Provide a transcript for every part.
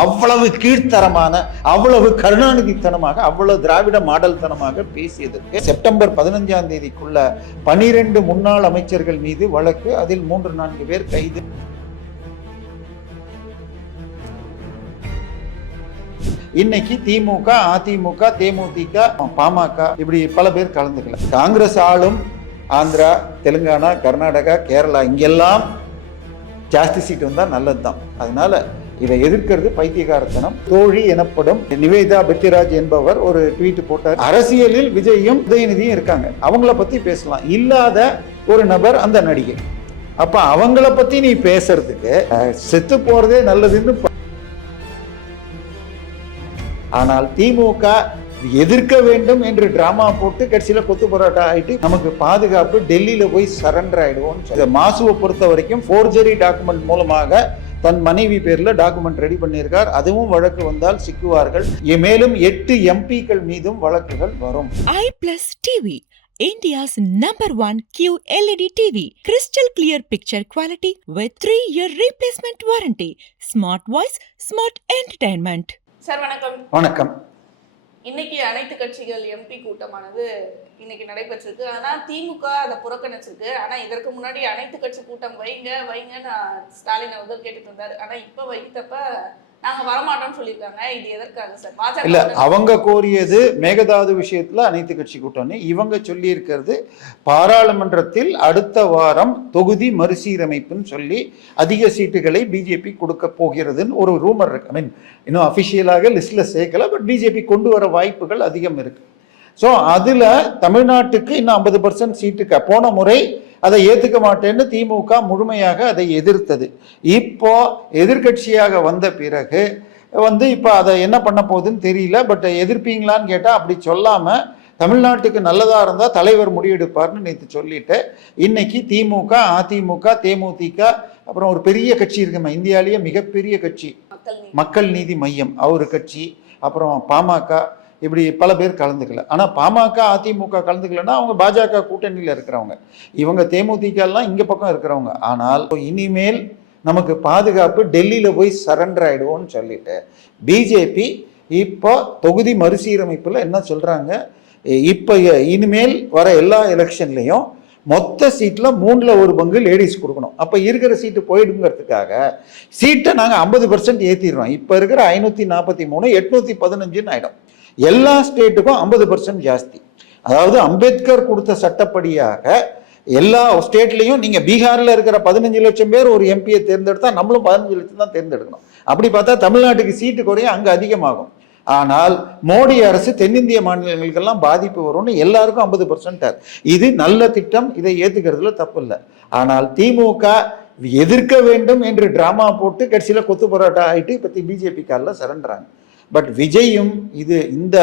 அவ்வளவு கீழ்த்தரமான, அவ்வளவு கருணாநிதித்தனமாக, அவ்வளவு திராவிட மாடல் தனமாக பேசியதற்கு செப்டம்பர் 15ஆம் தேதிக்குள்ள 12 முன்னாள் அமைச்சர்கள் மீது வழக்கு, அதில் 3-4 பேர் கைது. இன்னைக்கு திமுக, அதிமுக, தேமுதிக, பாமக இப்படி பல பேர் கலந்துக்கல. காங்கிரஸ் ஆளும் ஆந்திரா, தெலுங்கானா, கர்நாடகா, கேரளா இங்கெல்லாம் ஜாஸ்தி சீட் வந்தா நல்லதுதான். அதனால இதை எதிர்க்கிறது பைத்தியகாரத்தனம். தோழி எனப்படும் நிவேதா பெத்திராஜ் என்பவர் ஒரு ட்வீட் போட்டார். அரசியலில் விஜயும் உதயநிதியும் இருக்காங்க, அவங்கள பத்தி பேசலாம். இல்லாத ஒரு நபர் அந்த நடிகை. அப்ப அவங்கள பத்தி நீ பேசுறதுக்கு செத்து போறதே நல்லதுன்னு. ஆனால் திமுக எதிர்க்க வேண்டும் என்று டிராமா போட்டு கட்சியில கொத்து போராட்டம் ஆயிட்டு நமக்கு பாதுகாப்பு, டெல்லியில போய் சரண்டர் ஆயிடுவோம். மாசுவை பொறுத்த வரைக்கும் ஃபோர்ஜரி டாக்குமெண்ட் மூலமாக தன் மனைவி பேர்ல டாக்குமெண்ட் ரெடி பண்ணியிருக்கார். அதுவும் வழக்கு வந்தால் சிக்குவார்கள். மேலும் 8 எம்பிக்கள் மீதும் வழக்குகள் வரும். iPlus TV, India's #1 QLED TV, crystal clear picture quality with 3-year replacement warranty. Smart voice, smart entertainment. Sir வணக்கம். வணக்கம். இன்னைக்கு அனைத்து கட்சிகள் எம்பி கூட்டமானது இன்னைக்கு நடைபெற்றிருக்கு. ஆனா திமுக அதை புறக்கணிச்சிருக்கு. ஆனா இதற்கு முன்னாடி அனைத்து கட்சி கூட்டம் வைங்கன்னு ஸ்டாலின் அவர்கள் கேட்டுட்டு இருந்தாரு. ஆனா இப்ப வைத்தப்ப நாங்க வரமாட்டோம்னு சொல்லியிருக்காங்க. இது எதற்காக சார்? பாஜக இல்ல, அவங்க கோரியது மேகதாது விஷயத்துல அனைத்து கட்சி கூட்டம்னு. இவங்க சொல்லி இருக்கிறது பாராளுமன்றத்தில் அடுத்த வாரம் தொகுதி மறுசீரமைப்புன்னு சொல்லி அதிக சீட்டுகளை பிஜேபி கொடுக்க போகிறதுன்னு ஒரு ரூமர் இருக்கு. ஐ மீன், இன்னும் அஃபிஷியலாக லிஸ்ட்ல சேர்க்கல, பட் பிஜேபி கொண்டு வர வாய்ப்புகள் அதிகம் இருக்கு. ஸோ அதுல தமிழ்நாட்டுக்கு இன்னும் 50% சீட்டுக்கு போன முறை அதை ஏற்றுக்க மாட்டேன்னு திமுக முழுமையாக அதை எதிர்த்தது. இப்போ எதிர்கட்சியாக வந்த பிறகு இப்போ அதை என்ன பண்ண போகுதுன்னு தெரியல. பட் எதிர்ப்பீங்களான்னு கேட்டால் அப்படி சொல்லாமல் தமிழ்நாட்டுக்கு நல்லதாக இருந்தால் தலைவர் முடிவெடுப்பார்னு நேற்று சொல்லிட்டு, இன்னைக்கு திமுக, அதிமுக, தேமுதிக, அப்புறம் ஒரு பெரிய கட்சி இருக்குமா இந்தியாவிலேயே மிகப்பெரிய கட்சி மக்கள் நீதி மையம், அவர் கட்சி, அப்புறம் பாமக, இப்படி பல பேர் கலந்துக்கல. ஆனால் பாமக, அதிமுக கலந்துக்கலன்னா அவங்க பாஜக கூட்டணியில் இருக்கிறவங்க, இவங்க தேமுதிகலாம் இங்கே பக்கம் இருக்கிறவங்க. ஆனால் இனிமேல் நமக்கு பாதுகாப்பு, டெல்லியில் போய் சரண்டர் ஆகிடுவோன்னு சொல்லிட்டு பிஜேபி இப்போ தொகுதி மறுசீரமைப்பில் என்ன சொல்கிறாங்க, இப்போ இனிமேல் வர எல்லா எலெக்ஷன்லேயும் மொத்த சீட்டில் 1/3 லேடிஸ் கொடுக்கணும். அப்போ இருக்கிற சீட்டு போயிடுங்கிறதுக்காக சீட்டை நாங்கள் 50% ஏற்றிடுறோம். இப்போ இருக்கிற 543 815 ஆகிடும். எல்லா ஸ்டேட்டுக்கும் 50% ஜாஸ்தி. அதாவது அம்பேத்கர் கொடுத்த சட்டப்படியாக எல்லா ஸ்டேட்லையும் நீங்க பீகார்ல இருக்கிற 15 லட்சம் பேர் ஒரு எம்பியை தேர்ந்தெடுத்தா நம்மளும் 15 லட்சம் தான் தேர்ந்தெடுக்கணும். அப்படி பார்த்தா தமிழ்நாட்டுக்கு சீட்டு குறையும், அங்க அதிகமாகும். ஆனால் மோடி அரசு தென்னிந்திய மாநிலங்களுக்கெல்லாம் பாதிப்பு வரும்னு எல்லாருக்கும் 50%. இது நல்ல திட்டம், இதை ஏத்துக்கிறதுல தப்பு இல்லை. ஆனால் திமுக எதிர்க்க வேண்டும் என்று டிராமா போட்டு கட்சியில கொத்து போராட்டம் ஆயிட்டு இப்ப பிஜேபி காலில் சரண்டராங்க. பட் விஜயும் இந்த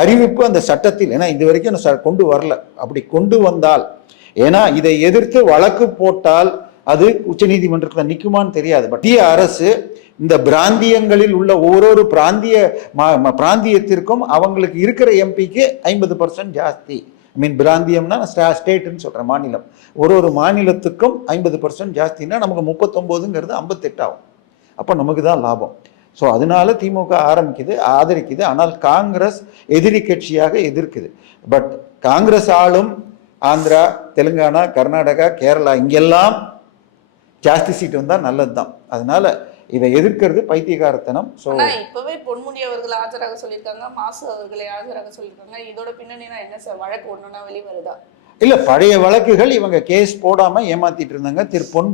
அறிவிப்பு அந்த சட்டத்தில், ஏன்னா இது வரைக்கும் கொண்டு வரல, அப்படி கொண்டு வந்தால், ஏன்னா இதை எதிர்த்து வழக்கு போட்டால் அது உச்ச நீதிமன்றத்தில் நிற்குமான்னு தெரியாது. மத்திய அரசு இந்த பிராந்தியங்களில் உள்ள ஒவ்வொரு பிராந்தியத்திற்கும் அவங்களுக்கு இருக்கிற எம்பிக்கு 50% ஜாஸ்தி. ஐ மீன், பிராந்தியம்னா ஸ்டேட்டுன்னு சொல்றேன், மாநிலம். ஒரு மாநிலத்துக்கும் 50% ஜாஸ்தின்னா நமக்கு 39ங்கிறது 58 ஆகும். அப்போ நமக்கு தான் லாபம். ஸோ அதனால திமுக ஆதரிக்குது. ஆனால் காங்கிரஸ் எதிரி கட்சியாக எதிர்க்குது. பட் காங்கிரஸ் ஆளும் ஆந்திரா, தெலுங்கானா, கர்நாடகா, கேரளா இங்கெல்லாம் ஜாஸ்தி சீட் வந்தால் நல்லதுதான். அதனால இதை எதிர்க்கிறது பைத்தியகாரத்தனம். ஸோ இப்பவே பொன்முடி அவர்கள் ஆஜராக சொல்லியிருக்காங்க, மாசு அவர்களை ஆஜராக சொல்லியிருக்காங்க. இதோட பின்னணினா என்ன சார்? வழக்கு ஒன்றுனா வெளிவருதா? இல்லை, பழைய வழக்குகள் இவங்க கேஸ் போடாமல் ஏமாத்திட்டு இருந்தாங்க.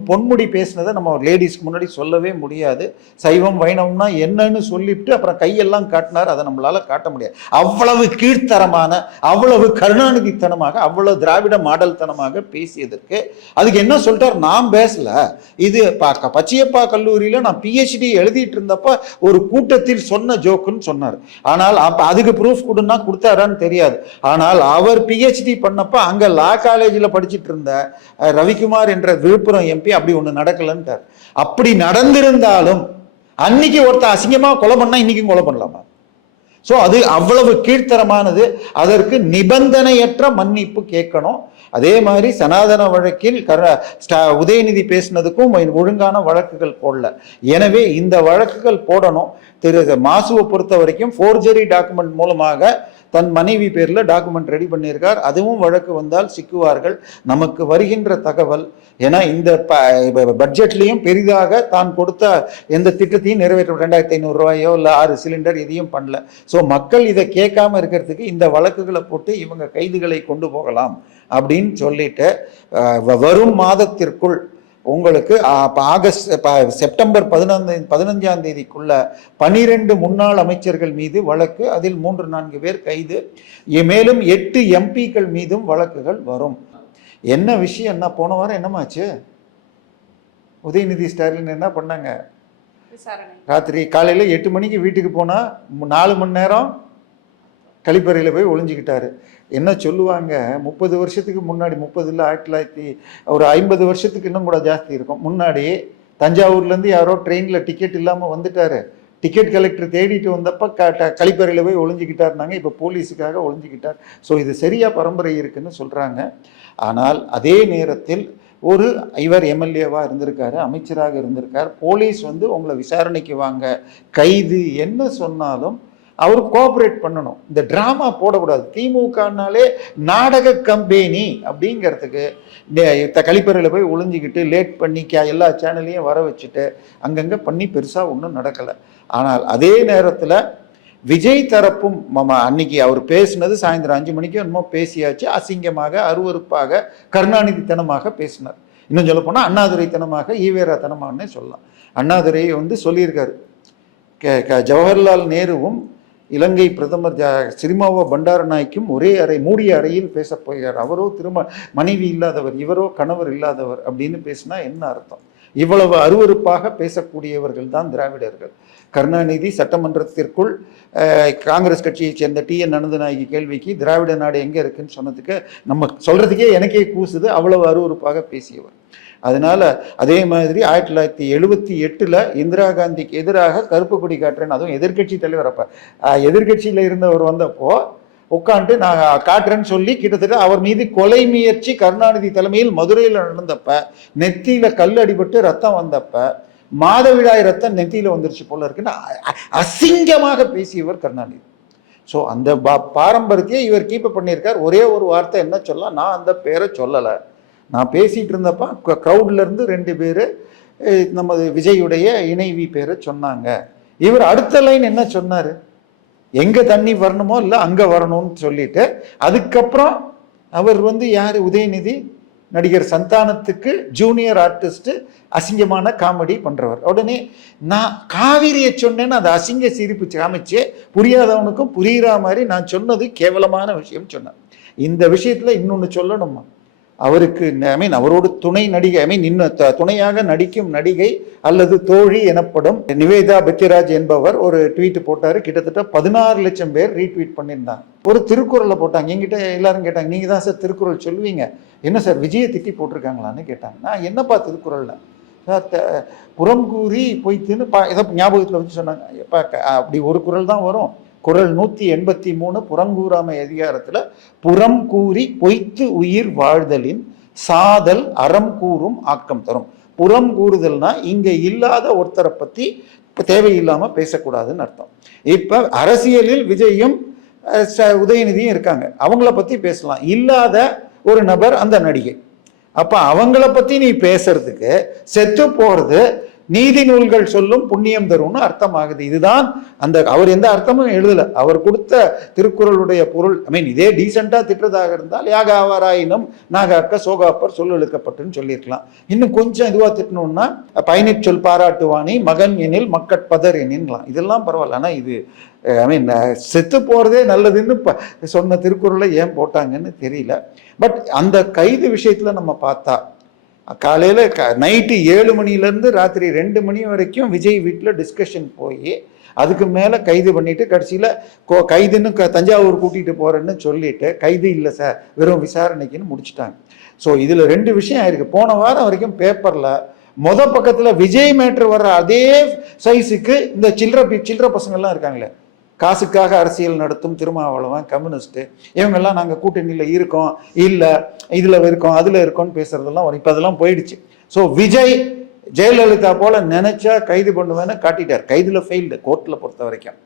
பொன்முடி பேசினதை நம்ம லேடிஸ்க்கு முன்னாடி சொல்லவே முடியாது. சைவம் வைணவம்னா என்னன்னு சொல்லிவிட்டு அப்புறம் கையெல்லாம் காட்டினார், அதை நம்மளால காட்ட முடியாது. அவ்வளவு கீழ்த்தரமான, அவ்வளவு கருணாநிதித்தனமாக, அவ்வளவு திராவிட மாடல் தனமாக பேசியதற்கு அதுக்கு என்ன சொல்லிட்டார்? நான் பேசல, இது பச்சையப்பா கல்லூரியில் நான் PhD எழுதிட்டு இருந்தப்ப ஒரு கூட்டத்தில் சொன்ன ஜோக்குன்னு சொன்னார். ஆனால் அதுக்கு ப்ரூஃப் கொடுன்னா கொடுத்தாரான்னு தெரியாது. ஆனால் அவர் PhD பண்ணப்ப அங்க லா காலேஜில் படிச்சுட்டு இருந்த ரவிக்குமார் என்ற விழுப்புரம் MP அப்படி ஒண்ணு நடக்கலன்ட்டார். அப்படி நடந்திருந்தாலும் அன்னைக்கு ஒருத்தர் அசிங்கமா கொலை பண்ணா இன்னைக்கும் கொலை பண்ணலாமா? ஸோ அது அவ்வளவு கீழ்த்தரமானது. அதற்கு நிபந்தனையற்ற மன்னிப்பு கேட்கணும். அதே மாதிரி சனாதன வழக்கில் உதயநிதி பேசினதுக்கும் ஒழுங்கான வழக்குகள் போடல. எனவே இந்த வழக்குகள் போடணும். திரு மாசுவை பொறுத்த வரைக்கும் ஃபோர்ஜரி டாக்குமெண்ட் மூலமாக தன் மனைவி பேர்ல டாக்குமெண்ட் ரெடி பண்ணியிருக்கார். அதுவும் வழக்கு வந்தால் சிக்குவார்கள். நமக்கு வருகின்ற தகவல், ஏன்னா இந்த பட்ஜெட்லையும் பெரிதாக தான் கொடுத்த எந்த திட்டத்தையும் நிறைவேற்ற 2500 ரூபாயோ இல்லை 6 சிலிண்டர் எதையும் பண்ணல. ஸோ மக்கள் இதை கேட்காம இருக்கிறதுக்கு இந்த வழக்குகளை போட்டு இவங்க கைதுகளை கொண்டு போகலாம் அப்படின்னு சொல்லிட்டு வரும் மாதத்திற்குள் உங்களுக்கு செப்டம்பர் 15ஆம் தேதிக்குள்ள 12 முன்னாள் அமைச்சர்கள் மீது வழக்கு, அதில் 3-4 பேர் கைது, மேலும் 8 எம்பிக்கள் மீதும் வழக்குகள் வரும். என்ன விஷயம் என்ன, போன வாரம் என்னமாச்சு? உதயநிதி ஸ்டாலின் என்ன பண்ணாங்க? ராத்திரி காலையில் 8 மணிக்கு வீட்டுக்கு போனால் 4 மணி நேரம் கழிப்பறையில் போய் ஒளிஞ்சிக்கிட்டாரு. என்ன சொல்லுவாங்க, 30 வருஷத்துக்கு முன்னாடி, 30 இல்லை 1950 வருஷத்துக்கு இன்னும் கூட ஜாஸ்தி இருக்கும் முன்னாடி, தஞ்சாவூர்லேருந்து யாரோ ட்ரெயினில் டிக்கெட் இல்லாமல் வந்துட்டாரு. டிக்கெட் கலெக்டர் தேடிட்டு வந்தப்போ கழிப்பறையில் போய் ஒளிஞ்சிக்கிட்டாருனாங்க. இப்போ போலீஸுக்காக ஒளிஞ்சிக்கிட்டார். ஸோ இது சரியா பரம்பரை இருக்குன்னு சொல்கிறாங்க. ஆனால் அதே நேரத்தில் இவர் எம்எல்ஏவாக இருந்திருக்காரு, அமைச்சராக இருந்திருக்கார். போலீஸ் உங்களை விசாரணைக்கு வாங்க, கைது என்ன சொன்னாலும் அவர் கோஆப்ரேட் பண்ணணும். இந்த டிராமா போடக்கூடாது. திமுகனாலே நாடக கம்பெனி அப்படிங்கிறதுக்கு கழிப்பறையில் போய் ஒளிஞ்சிக்கிட்டு லேட் பண்ணி எல்லா சேனல்லையும் வர வச்சுட்டு அங்கங்கே பண்ணி பெருசாக ஒன்றும் நடக்கலை. ஆனால் அதே நேரத்தில் விஜய் தரப்பும் அன்னைக்கு அவர் பேசினது சாயந்தரம் 5 மணிக்கு என்னமோ பேசியாச்சு. அசிங்கமாக, அருவருப்பாக, கருணாநிதித்தனமாக பேசினார். இன்னும் சொல்ல போனால் அண்ணாதுரைத்தனமாக, ஈவேரா தனமானே சொல்லலாம். அண்ணாதுரை சொல்லியிருக்காரு, ஜவஹர்லால் நேருவும் இலங்கை பிரதமர் சிறிமாவோ பண்டாரநாயக்கும் ஒரே மூடிய அறையில் பேச போகிறார். அவரோ மனைவி இல்லாதவர், இவரோ கணவர் இல்லாதவர் அப்படின்னு பேசினா என்ன அர்த்தம்? இவ்வளவு அருவருப்பாக பேசக்கூடியவர்கள் தான் திராவிடர்கள். கருணாநிதி சட்டமன்றத்திற்குள் காங்கிரஸ் கட்சியை சேர்ந்த TN அனந்தநாயகி கேள்விக்கு திராவிட நாடு எங்கே இருக்குன்னு சொன்னதுக்கு நம்ம சொல்றதுக்கே எனக்கே கூசுது. அவ்வளவு அருவருப்பாக பேசியவர். அதனால அதே மாதிரி 1978 இந்திரா காந்திக்கு எதிராக கருப்பு கொடி காட்டுறேன்னு, அதுவும் எதிர்கட்சி தலைவர், அப்ப எதிர்கட்சியில இருந்தவர் வந்தப்போ உட்காந்துட்டு நான் காட்டுறேன்னு சொல்லி கிட்டத்தட்ட அவர் மீது கொலை முயற்சி கருணாநிதி தலைமையில் மதுரையில் நடந்தப்ப நெத்தியில கல் அடிபட்டு ரத்தம் வந்தப்ப மாதவிடாய் ரத்தம் நெத்தியில வந்துருச்சு போல இருக்குன்னு அசிங்கமாக பேசியவர் கருணாநிதி. ஸோ அந்த பாரம்பரியத்தை இவர் கீப் பண்ணியிருக்கார். ஒரே ஒரு வார்த்தை என்ன சொல்லலாம், நான் அந்த பேரை சொல்லலை. நான் பேசிகிட்டு இருந்தப்ப க்ரௌட்லேருந்து 2 பேர் நமது விஜயுடைய இணைவி பேரை சொன்னாங்க. இவர் அடுத்த லைன் என்ன சொன்னார், எங்கே தண்ணி வரணுமோ இல்லை அங்கே வரணும்னு சொல்லிட்டு, அதுக்கப்புறம் அவர் யார், உதயநிதி நடிகர் சந்தானத்துக்கு ஜூனியர் ஆர்டிஸ்ட், அசிங்கமான காமெடி பண்ணுறவர். உடனே நான் காவிரியை சொன்னேன்னு அந்த அசிங்க சிரிப்பு காமிச்சு புரியாதவனுக்கும் புரிகிற மாதிரி நான் சொன்னது கேவலமான விஷயம் சொன்னேன். இந்த விஷயத்தில் இன்னொன்று சொல்லணுமா, அவருக்கு அவரோட துணை நடிகை இன்னும் துணையாக நடிக்கும் நடிகை அல்லது தோழி எனப்படும் நிவேதா பெத்திராஜ் என்பவர் ஒரு ட்வீட் போட்டாரு. கிட்டத்தட்ட 16 லட்சம் பேர் ரீட்வீட் பண்ணியிருந்தாங்க. ஒரு திருக்குறளை போட்டாங்க. என்கிட்ட எல்லாரும் கேட்டாங்க, நீங்க தான் சார் திருக்குறள் சொல்லுவீங்க, என்ன சார் விஜயை திட்டி போட்டிருக்காங்களான்னு கேட்டாங்க. நான் என்னப்பா திருக்குறள்ல சார் புறம் கூறி பொய்த்துன்னு ஏதோ ஞாபகத்தில் வச்சு சொன்னாங்க. அப்படி ஒரு குறள் தான் வரும். குறள் 183 புறங்கூறாமை அதிகாரத்தில் புறம் கூறி பொய்த்து உயிர் வாழ்தலின் சாதல் அறம் கூறும் ஆக்கம் தரும். புறம் கூறுதல்னா இங்க இல்லாத ஒருத்தரை பத்தி தேவையில்லாம பேசக்கூடாதுன்னு அர்த்தம். இப்ப அரசியலில் விஜயும் உதயநிதியும் இருக்காங்க, அவங்கள பத்தி பேசலாம். இல்லாத ஒரு நபர் அந்த நடிகை, அப்ப அவங்கள பத்தி நீ பேசுறதுக்கு செத்து போறது நீதி நூல்கள் சொல்லும் புண்ணியம் தரும்னு அர்த்தம் ஆகுது. இதுதான் அவர் எந்த அர்த்தமும் எழுதல. அவர் கொடுத்த திருக்குறளுடைய பொருள் இதே டீசெண்டா திட்டுறதாக இருந்தால் யாக ஆவாராயினும் நாகாக்க சோகாப்பர் சொல் எழுக்கப்பட்டுன்னு சொல்லியிருக்கலாம். இன்னும் கொஞ்சம் இதுவா திட்டணும்னா பயனிற் சொல் பாராட்டுவானி மகன் எனில் மக்கட்பதர் எனின்லாம், இதெல்லாம் பரவாயில்ல. ஆனா இது செத்து போறதே நல்லதுன்னு சொன்ன திருக்குறளை ஏன் போட்டாங்கன்னு தெரியல. பட் அந்த கைது விஷயத்துல நம்ம பார்த்தா காலையில் நைட்டு 7 மணிலேருந்து ராத்திரி 2 மணி வரைக்கும் விஜய் வீட்டில் டிஸ்கஷன் போய் அதுக்கு மேலே கைது பண்ணிட்டு கடைசியில் கைதுன்னு தஞ்சாவூர் கூட்டிகிட்டு போகிறேன்னு சொல்லிட்டு கைது இல்லை சார் வெறும் விசாரணைக்குன்னு முடிச்சுட்டாங்க. ஸோ இதில் 2 விஷயம் ஆயிருக்கு. போன வாரம் வரைக்கும் பேப்பரில் பக்கத்தில் விஜய் மேட்ரு வர்ற அதே சைஸுக்கு இந்த சில்லற பசங்கள்லாம் இருக்காங்களே, காசுக்காக அரசியல் நடத்தும் திருமாவளவன், கம்யூனிஸ்ட்டு, இவங்கெல்லாம் நாங்கள் கூட்டணியில் இருக்கோம், இல்லை இதில் இருக்கோம், அதில் இருக்கோம்னு பேசுறதெல்லாம் வரும். இப்போ அதெல்லாம் போயிடுச்சு. ஸோ விஜய் ஜெயலலிதா போல நினைச்சா கைது பண்ணுவேன்னு காட்டிட்டார். கைதுல ஃபெயில்டு கோர்ட்டில் பொறுத்த வரைக்கும்.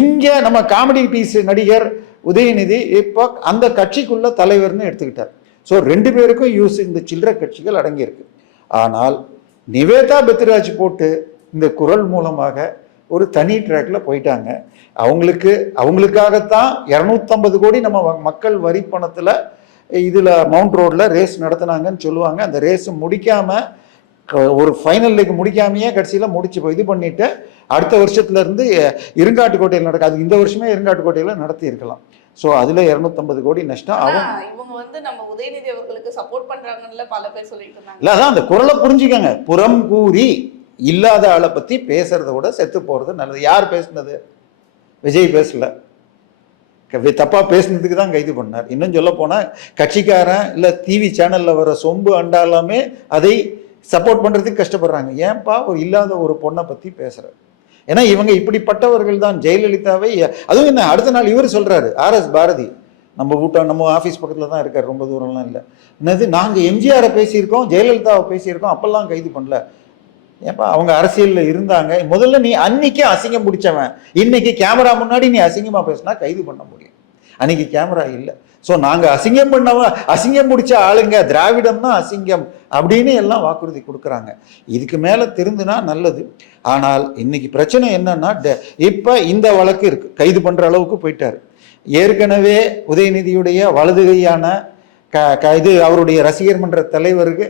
இங்கே நம்ம காமெடி பீஸ் நடிகர் உதயநிதி இப்போ அந்த கட்சிக்குள்ள தலைவர்னு எடுத்துக்கிட்டார். ஸோ 2 பேருக்கும் யூஸ் இந்த சில்லறை கட்சிகள் அடங்கியிருக்கு. ஆனால் நிவேதா பெத்ராஜ் போட்டு இந்த குரல் மூலமாக ஒரு தனி ட்ராக்ல போயிட்டாங்க. அவங்களுக்காகத்தான் 250 கோடி நம்ம மக்கள் வரி பணத்துல இதுல மவுண்ட் ரோட்ல ரேஸ் நடத்தினாங்கன்னு சொல்லுவாங்க. அந்த ரேஸ் முடிக்காம ஒரு ஃபைனல் லீக் முடிக்காமையே கடைசியில முடிச்சு இது பண்ணிட்டு அடுத்த வருஷத்துல இருந்து இருங்காட்டுக்கோட்டையில் நடக்காது. இந்த வருஷமே இருங்காட்டுக்கோட்டையில நடத்தி இருக்கலாம். ஸோ அதுல 250 கோடி நஷ்டம். இவங்க வந்து நம்ம உதயநிதி அவர்களுக்கு சப்போர்ட் பண்றாங்கன்னு பல பேர் சொல்லிட்டு இருந்தாங்க. இல்ல அதான் அந்த குரலை புரிஞ்சுக்கங்க. புறம் கூறி இல்லாத ஆளை பத்தி பேசுறத விட செத்து போறது நல்லது. யார் பேசுனது? விஜய் பேசல. தப்பா பேசுனதுக்கு தான் கைது பண்ணார். இன்னும் சொல்ல போனா கட்சிக்காரன் இல்ல டிவி சேனல்ல வர சொம்பு அண்டாலாமே அதை சப்போர்ட் பண்றதுக்கு கஷ்டப்படுறாங்க. ஏன்பா ஒரு இல்லாத ஒரு பொண்ணை பத்தி பேசுற? ஏன்னா இவங்க இப்படிப்பட்டவர்கள் தான். ஜெயலலிதாவை அதுவும் என்ன அடுத்த நாள் இவர் சொல்றாரு, RS பாரதி, நம்ம ஆஃபீஸ் பக்கத்துல தான் இருக்காரு, ரொம்ப தூரம்லாம் இல்லை. என்னது நாங்க எம்ஜிஆரை பேசியிருக்கோம், ஜெயலலிதாவை பேசியிருக்கோம், அப்பெல்லாம் கைது பண்ணல. ஏப்பா அவங்க அரசியலில் இருந்தாங்க. முதல்ல நீ அன்னைக்கு அசிங்கம் பிடிச்சவன், இன்னைக்கு கேமரா முன்னாடி நீ அசிங்கமா பேசினா கைது பண்ண முடியும். அன்னைக்கு கேமரா இல்லை. ஸோ நாங்கள் அசிங்கம் பண்ணவன், அசிங்கம் பிடிச்ச ஆளுங்க, திராவிடம்னா அசிங்கம் அப்படின்னு எல்லாம் வாக்குறுதி கொடுக்குறாங்க. இதுக்கு மேலே திருந்துனா நல்லது. ஆனால் இன்னைக்கு பிரச்சனை என்னன்னா, இப்போ இந்த வழக்கு இருக்கு, கைது பண்ணுற அளவுக்கு போயிட்டாரு. ஏற்கனவே உதயநிதியுடைய வலதுகையான இது அவருடைய ரசிகர் மன்ற தலைவருக்கு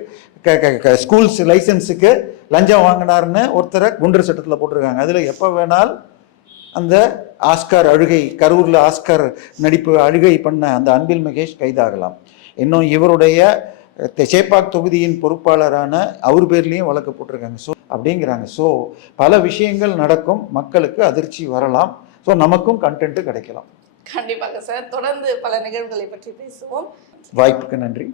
ஸ்கூல்ஸ் லைசன்ஸுக்கு லஞ்சம் வாங்கினார்னு ஒருத்தரை குண்டர் சட்டத்தில் போட்டிருக்காங்க. அதில் எப்போ வேணால் அந்த ஆஸ்கார் அழுகை, கரூரில் ஆஸ்கார் நடிப்பு அழுகை பண்ண அந்த அன்பில் மகேஷ் கைதாகலாம். இன்னும் இவருடைய சேப்பாக் தொகுதியின் பொறுப்பாளரான அவர் பேர்லேயும் வழக்கு போட்டிருக்காங்க. ஸோ அப்படிங்கிறாங்க. ஸோ பல விஷயங்கள் நடக்கும், மக்களுக்கு அதிர்ச்சி வரலாம். ஸோ நமக்கும் கண்டென்ட்டு கிடைக்கலாம். கண்டிப்பாக சார். தொடர்ந்து பல நிகழ்வுகளை பற்றி பேசுவோம். வாய்ப்புக்கு நன்றி.